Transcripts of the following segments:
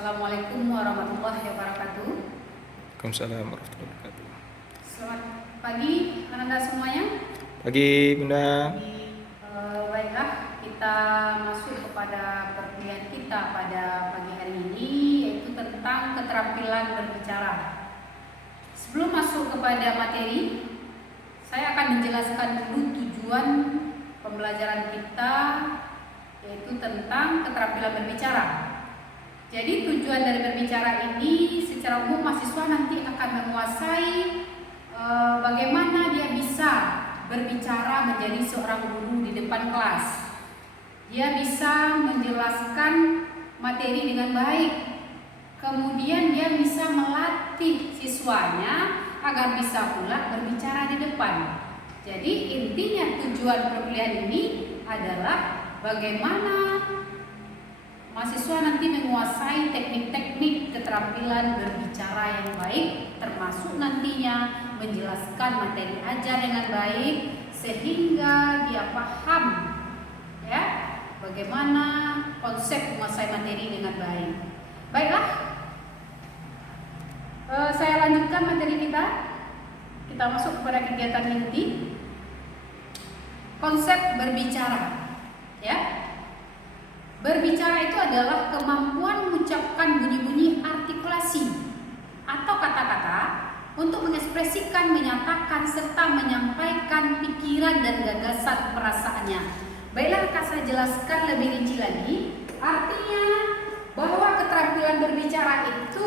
Assalamualaikum warahmatullahi wabarakatuh. Waalaikumsalam warahmatullahi wabarakatuh. Selamat pagi Anda semuanya. Pagi Bunda. Baiklah, kita masuk kepada perkuliahan kita pada pagi hari ini, yaitu tentang keterampilan berbicara. Sebelum masuk kepada materi, saya akan menjelaskan dulu tujuan pembelajaran kita, yaitu tentang keterampilan berbicara. Jadi tujuan dari berbicara ini secara umum mahasiswa nanti akan menguasai bagaimana dia bisa berbicara menjadi seorang guru di depan kelas. Dia bisa menjelaskan materi dengan baik. Kemudian dia bisa melatih siswanya agar bisa pula berbicara di depan. Jadi intinya tujuan perkuliahan ini adalah bagaimana mahasiswa nanti menguasai teknik-teknik keterampilan berbicara yang baik, termasuk nantinya menjelaskan materi ajar dengan baik sehingga dia paham ya bagaimana konsep menguasai materi dengan baik. Baiklah, saya lanjutkan materi kita. Kita masuk kepada kegiatan inti konsep berbicara. Ya. Berbicara itu adalah kemampuan mengucapkan bunyi-bunyi artikulasi atau kata-kata untuk mengekspresikan, menyatakan, serta menyampaikan pikiran dan gagasan perasaannya. Baiklah, akan saya jelaskan lebih rinci lagi. Artinya bahwa keterampilan berbicara itu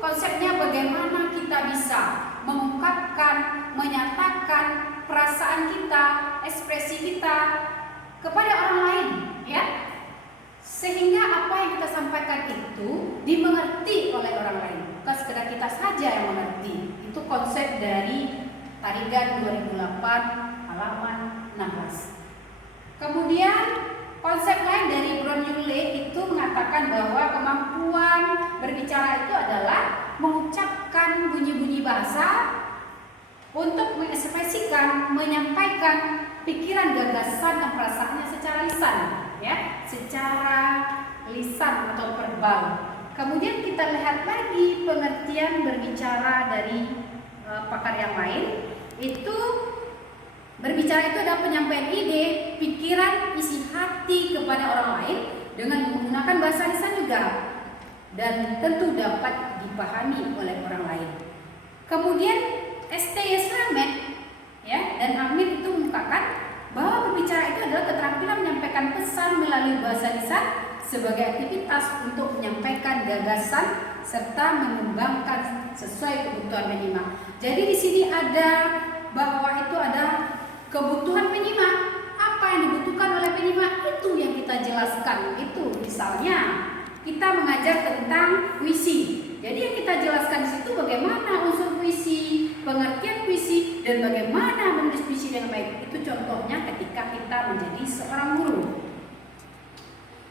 konsepnya bagaimana kita bisa mengungkapkan, menyatakan perasaan kita, ekspresi kita kepada orang lain, ya. Sehingga apa yang kita sampaikan itu dimengerti oleh orang lain, bukan sekedar kita saja yang mengerti. Itu konsep dari Tarigan 2008 halaman 16. Kemudian konsep lain dari Bronyule itu mengatakan bahwa kemampuan berbicara itu adalah mengucapkan bunyi-bunyi bahasa untuk mengekspresikan, menyampaikan pikiran, gagasan, dan perasaannya secara lisan. Ya, secara lisan atau verbal. Kemudian kita lihat lagi pengertian berbicara dari pakar yang lain. Itu berbicara itu adalah penyampaian ide, pikiran, isi hati kepada orang lain dengan menggunakan bahasa lisan juga, dan tentu dapat dipahami oleh orang lain. Kemudian S.T.Y. Slamet ya dan Amir itu mengungkapkan bahwa berbicara itu adalah keterampilan menyampaikan pesan melalui bahasa lisan sebagai aktivitas untuk menyampaikan gagasan serta mengembangkan sesuai kebutuhan penyimak. Jadi di sini ada bahwa itu ada kebutuhan penyimak. Apa yang dibutuhkan oleh penyimak itu yang kita jelaskan. Itu misalnya kita mengajar tentang puisi. Jadi yang kita jelaskan di situ bagaimana unsur puisi, pengertian puisi, dan bagaimana menulis puisi dengan baik. Itu contohnya ketika kita menjadi seorang guru.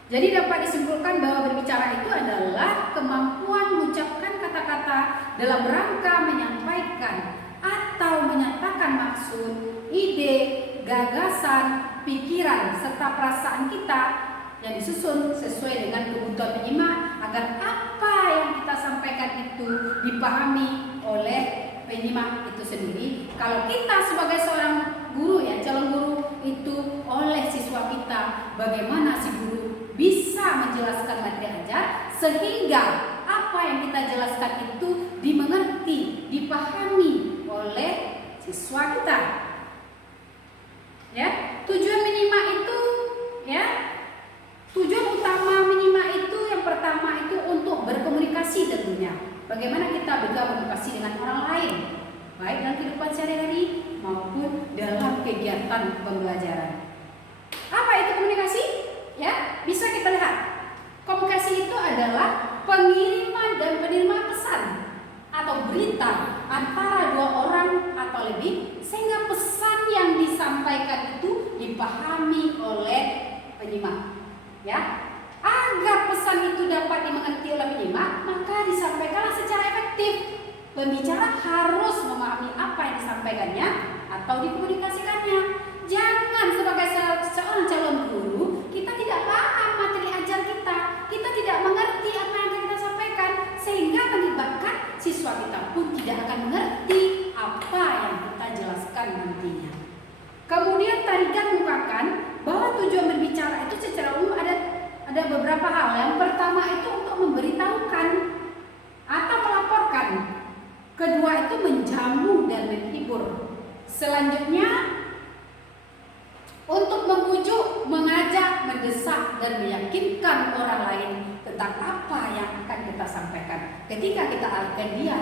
Jadi dapat disimpulkan bahwa berbicara itu adalah kemampuan mengucapkan kata-kata dalam rangka menyampaikan atau menyatakan maksud, ide, gagasan, pikiran, serta perasaan kita yang disusun sesuai dengan kebutuhan penyimak agar apa yang kita sampaikan itu dipahami oleh penyimak itu sendiri. Kalau kita sebagai seorang guru ya, calon guru itu oleh siswa kita, bagaimana si guru bisa menjelaskan materi ajar sehingga apa yang kita jelaskan itu dimengerti, dipahami oleh siswa kita. Ya, tujuan menyimak itu ya, tujuan utama menyimak itu yang pertama itu untuk berkomunikasi tentunya. Bagaimana kita bisa berkomunikasi dengan orang lain, baik dalam kehidupan sehari-hari maupun dalam kegiatan pembelajaran. Apa itu komunikasi? Ya, bisa kita lihat. Komunikasi itu adalah pengiriman dan penerimaan pesan atau berita antara dua orang atau lebih sehingga pesan yang disampaikan itu dipahami oleh penyimak. Ya, agar pesan itu dapat dimengerti oleh penyimak, maka disampaikanlah secara efektif. Pembicara harus memahami apa yang disampaikannya atau dikomunikasikannya. Jangan sebagai seorang calon guru kita tidak paham materi ajar kita tidak mengerti apa yang akan kita sampaikan. Selanjutnya, untuk membujuk, mengajak, mendesak, dan meyakinkan orang lain tentang apa yang akan kita sampaikan. Ketika kita alihkan dia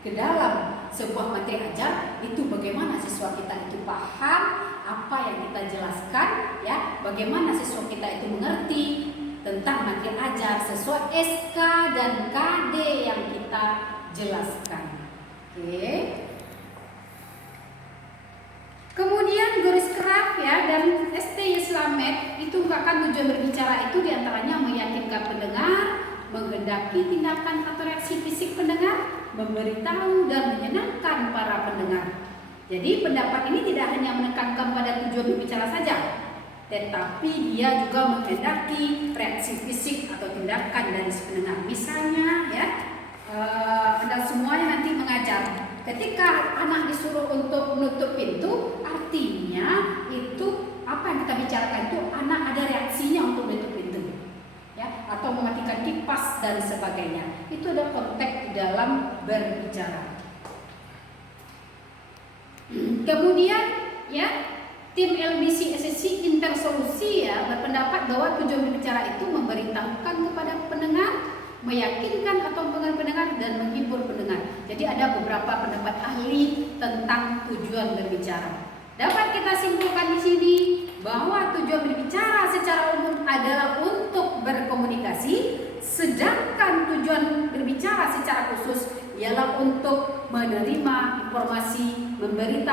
ke dalam sebuah materi ajar, itu bagaimana siswa kita itu paham apa yang kita jelaskan, ya, bagaimana siswa kita itu mengerti tentang materi ajar sesuai SK dan KD yang kita jelaskan. Oke. Kemudian Goris Kraf ya dan STY Slamet itu merupakan tujuan berbicara itu diantaranya meyakinkan pendengar, menghendaki tindakan atau reaksi fisik pendengar, memberitahu dan menyenangkan para pendengar. Jadi pendapat ini tidak hanya menekankan pada tujuan berbicara saja, tetapi dia juga menghendaki reaksi fisik atau tindakan dari si pendengar. Misalnya ya, Anda semuanya nanti mengajar. Ketika anak disuruh untuk menutup pintu, artinya itu apa yang kita bicarakan itu anak ada reaksinya untuk menutup pintu, ya, atau mematikan kipas dan sebagainya. Itu ada konteks di dalam berbicara. Kemudian, ya, tim LBC SSC Intersolusi ya berpendapat bahwa tujuan berbicara itu memberitahukan kepada pendengar, meyakinkan atau pendengar dan menghibur pendengar. Jadi ada beberapa pendapat ahli tentang tujuan berbicara. Dapat kita simpulkan di sini bahwa tujuan berbicara secara umum adalah untuk berkomunikasi, sedangkan tujuan berbicara secara khusus ialah untuk menerima informasi, memberitahu